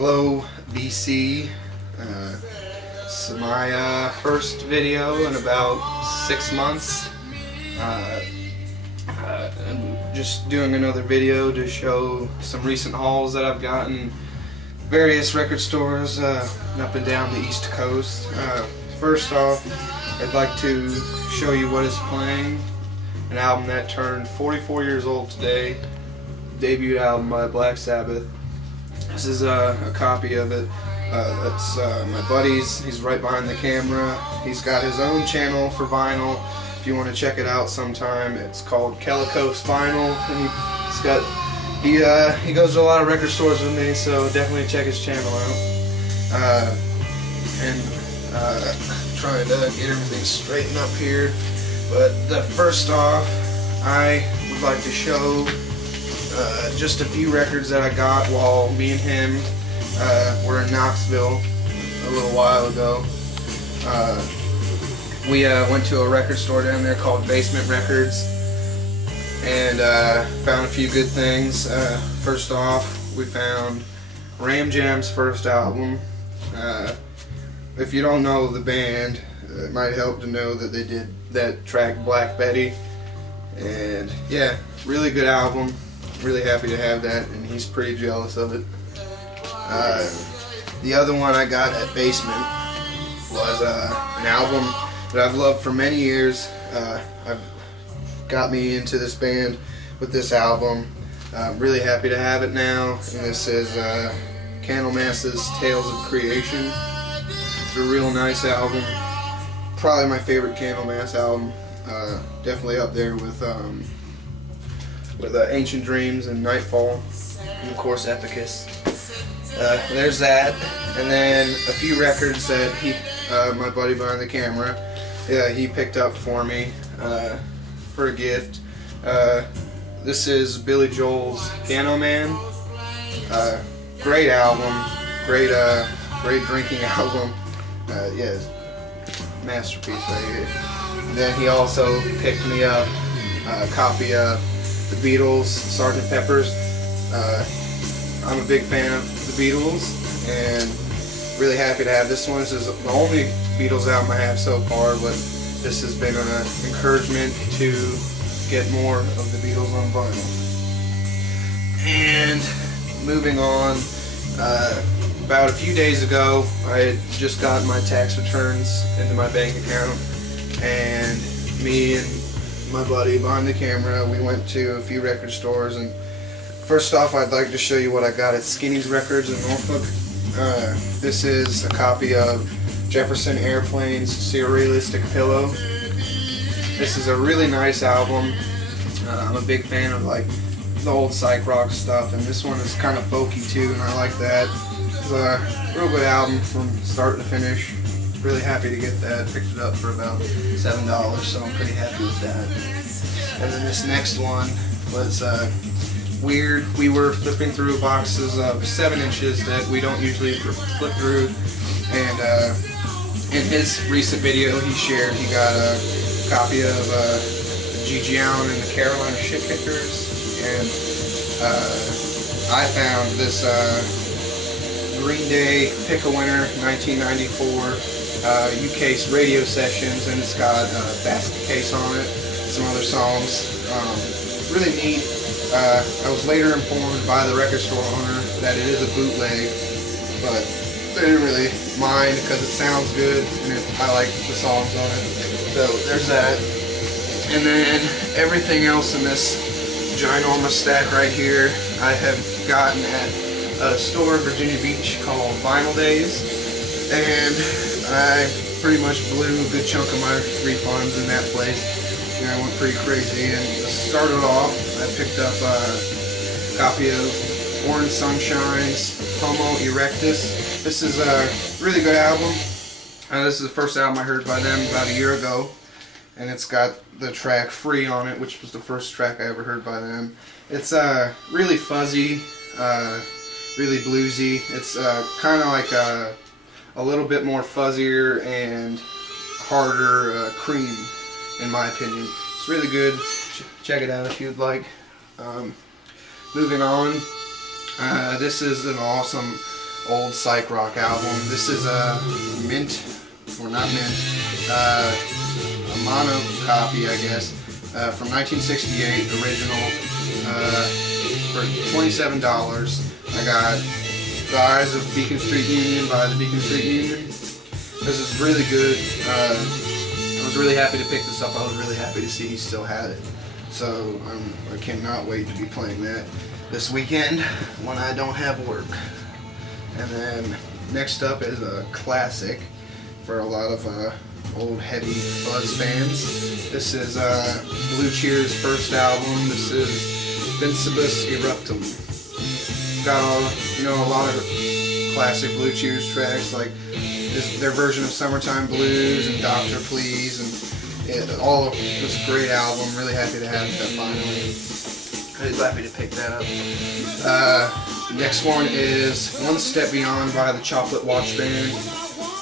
Hello BC. This is my first video in about 6 months. I'm just doing another video to show some recent hauls that I've gotten various record stores up and down the East Coast. First off, I'd like to show you what is playing. An album that turned 44 years old today. Debut album by Black Sabbath. This is a copy of it. That's my buddy's. He's right behind the camera. He's got his own channel for vinyl. If you want to check it out sometime, it's called Kelikos Vinyl. And he goes to a lot of record stores with me, so definitely check his channel out. Trying to get everything straightened up here. But first off, I would like to show just a few records that I got while me and him were in Knoxville a little while ago. We went to a record store down there called Basement Records and found a few good things. First off, we found Ram Jam's first album. If you don't know the band, it might help to know that they did that track Black Betty, and yeah, really good album. Really happy to have that, and he's pretty jealous of it. The other one I got at Basement was an album that I've loved for many years. I've got me into this band with this album. I'm really happy to have it now, and this is Candlemass's Tales of Creation. It's a real nice album. Probably my favorite Candlemass album. Definitely up there with Ancient Dreams and Nightfall, and of course Epicus. There's that, and then a few records that my buddy behind the camera, he picked up for me for a gift. This is Billy Joel's Piano Man. Great album, great drinking album. Yeah, masterpiece right here. And then he also picked me up a copy of the Beatles, Sgt. Pepper's. I'm a big fan of the Beatles, and really happy to have this one. This is the only Beatles album I have so far, but this has been an encouragement to get more of the Beatles on vinyl. And moving on, about a few days ago, I had just gotten my tax returns into my bank account, and me and my buddy behind the camera, we went to a few record stores. And first off, I'd like to show you what I got at Skinny's Records in Norfolk. This is a copy of Jefferson Airplane's Surrealistic Pillow. This is a really nice album. I'm a big fan of like the old psych rock stuff, and this one is kind of folky too, and I like that. It's a real good album from start to finish. Really happy to get that. Picked it up for about $7, so I'm pretty happy with that. And then this next one was weird. We were flipping through boxes of 7 inches that we don't usually flip through, and in his recent video he shared he got a copy of G.G. Allen and the Carolina Shitkickers, and I found this Green Day Pick a Winner 1994 UK radio sessions, and it's got a basket case on it, some other songs. Really neat. I was later informed by the record store owner that it is a bootleg, but they didn't really mind because it sounds good and I like the songs on it. So there's that. And then everything else in this ginormous stack right here I have gotten at a store in Virginia Beach called Vinyl Days, and I pretty much blew a good chunk of my refunds in that place. I went pretty crazy, and started off, I picked up a copy of Orange Sunshine's Homo Erectus. This is a really good album. This is the first album I heard by them about a year ago, and it's got the track Free on it, which was the first track I ever heard by them. It's really fuzzy, really bluesy. It's kind of like a little bit more fuzzier and harder Cream, in my opinion. It's really good. Check it out if you'd like. Moving on, this is an awesome old psych rock album. This is a mint, or not mint, a mono copy, I guess, from 1968, original, for $27. I got The Eyes of Beacon Street Union by the Beacon Street Union. This is really good. I was really happy to pick this up. I was really happy to see he still had it. So I cannot wait to be playing that this weekend when I don't have work. And then next up is a classic for a lot of old heavy fuzz fans. This is Blue Cheer's first album. This is Vincebus Eruptum. Got a lot of classic Blue Cheers tracks, like their version of Summertime Blues and Doctor Please, and it was a great album. Really happy to have that finally. Really happy to pick that up. Next one is One Step Beyond by the Chocolate Watch Band.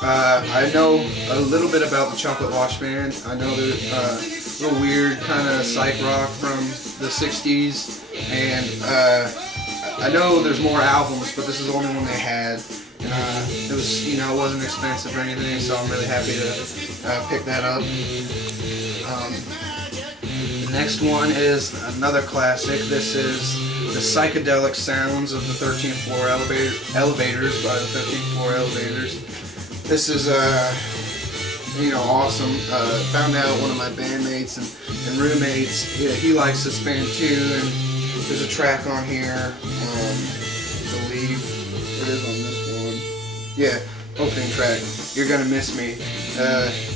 I know a little bit about the Chocolate Watch Band. I know they're a little weird kind of psych rock from the 60s, and I know there's more albums, but this is the only one they had. And it was, it wasn't expensive or anything, so I'm really happy to pick that up. The next one is another classic. This is The Psychedelic Sounds of the 13th Floor Elevators by the 13th Floor Elevators. This is awesome. Found out one of my bandmates and roommates, he likes this band too, and there's a track on here, I believe it is on this one. Yeah, opening track, You're Gonna Miss Me.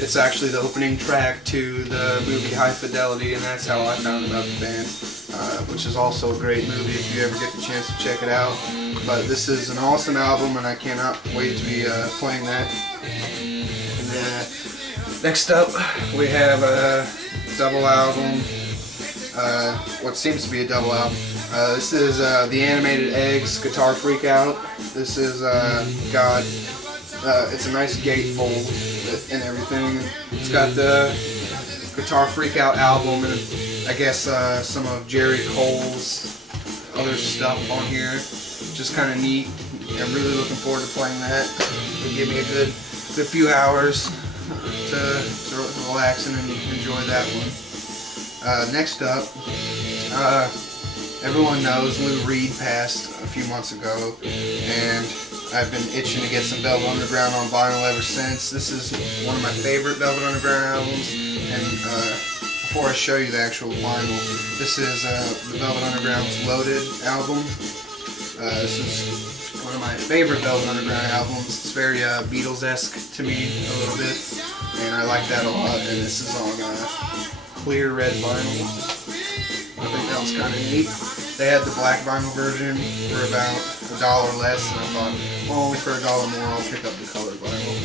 It's actually the opening track to the movie High Fidelity, and that's how I found about the band, which is also a great movie if you ever get the chance to check it out. But this is an awesome album, and I cannot wait to be playing that. And then next up, we have a double album, what seems to be a double album. This is The Animated Eggs Guitar Freakout. This is it's a nice gatefold and everything. It's got the Guitar Freakout album and I guess some of Jerry Cole's other stuff on here. Just kind of neat. I'm really looking forward to playing that. It'll give me a good few hours to relax and enjoy that one. Next up, everyone knows Lou Reed passed a few months ago, and I've been itching to get some Velvet Underground on vinyl ever since. This is one of my favorite Velvet Underground albums, and before I show you the actual vinyl, this is the Velvet Underground's Loaded album. This is one of my favorite Velvet Underground albums. It's very Beatles-esque to me a little bit, and I like that a lot, and this is on clear red vinyl. I think that was kind of neat. They had the black vinyl version for about $1 less, and I thought, well, only for $1 more, I'll pick up the colored vinyl.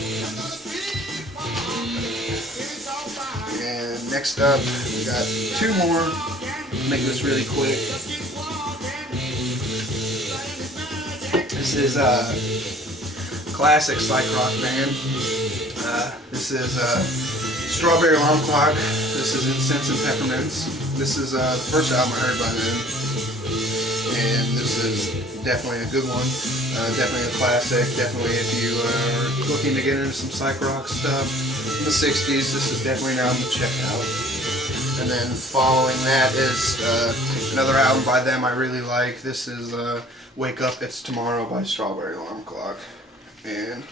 And next up, we got two more. I'll make this really quick. This is a classic psych rock band. This is Strawberry Alarm Clock. This is Incense and Peppermints. This is the first album I heard by them, and this is definitely a good one. Definitely a classic. Definitely if you are looking to get into some psych rock stuff in the 60s, this is definitely an album to check out. And then following that is another album by them I really like. This is Wake Up, It's Tomorrow by Strawberry Alarm Clock. And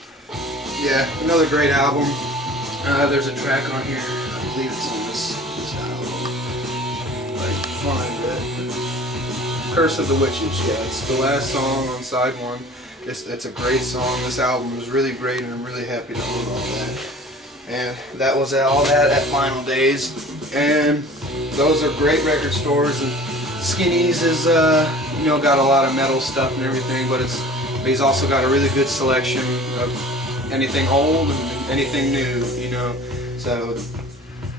yeah, another great album. There's a track on here, I believe it's on this album. Like, find it. Curse of the Witches, yeah, it's the last song on side one. It's a great song. This album is really great, and I'm really happy to own all that. And that was all that at Vinyl Days. And those are great record stores. And Skinny's is, got a lot of metal stuff and everything, but he's also got a really good selection of anything old and anything new, So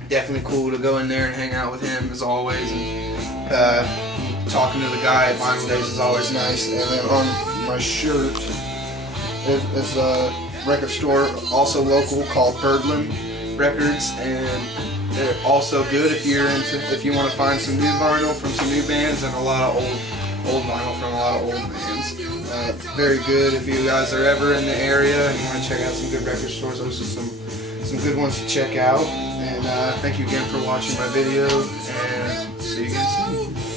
definitely cool to go in there and hang out with him as always. And talking to the guy at Vinyl Days is always nice. And then on my shirt is a record store, also local, called Birdland Records, and they're also good if you want to find some new vinyl from some new bands and a lot of old vinyl from a lot of old bands. Very good if you guys are ever in the area and you want to check out some good record stores. Those are some good ones to check out. And thank you again for watching my video, and see you again soon.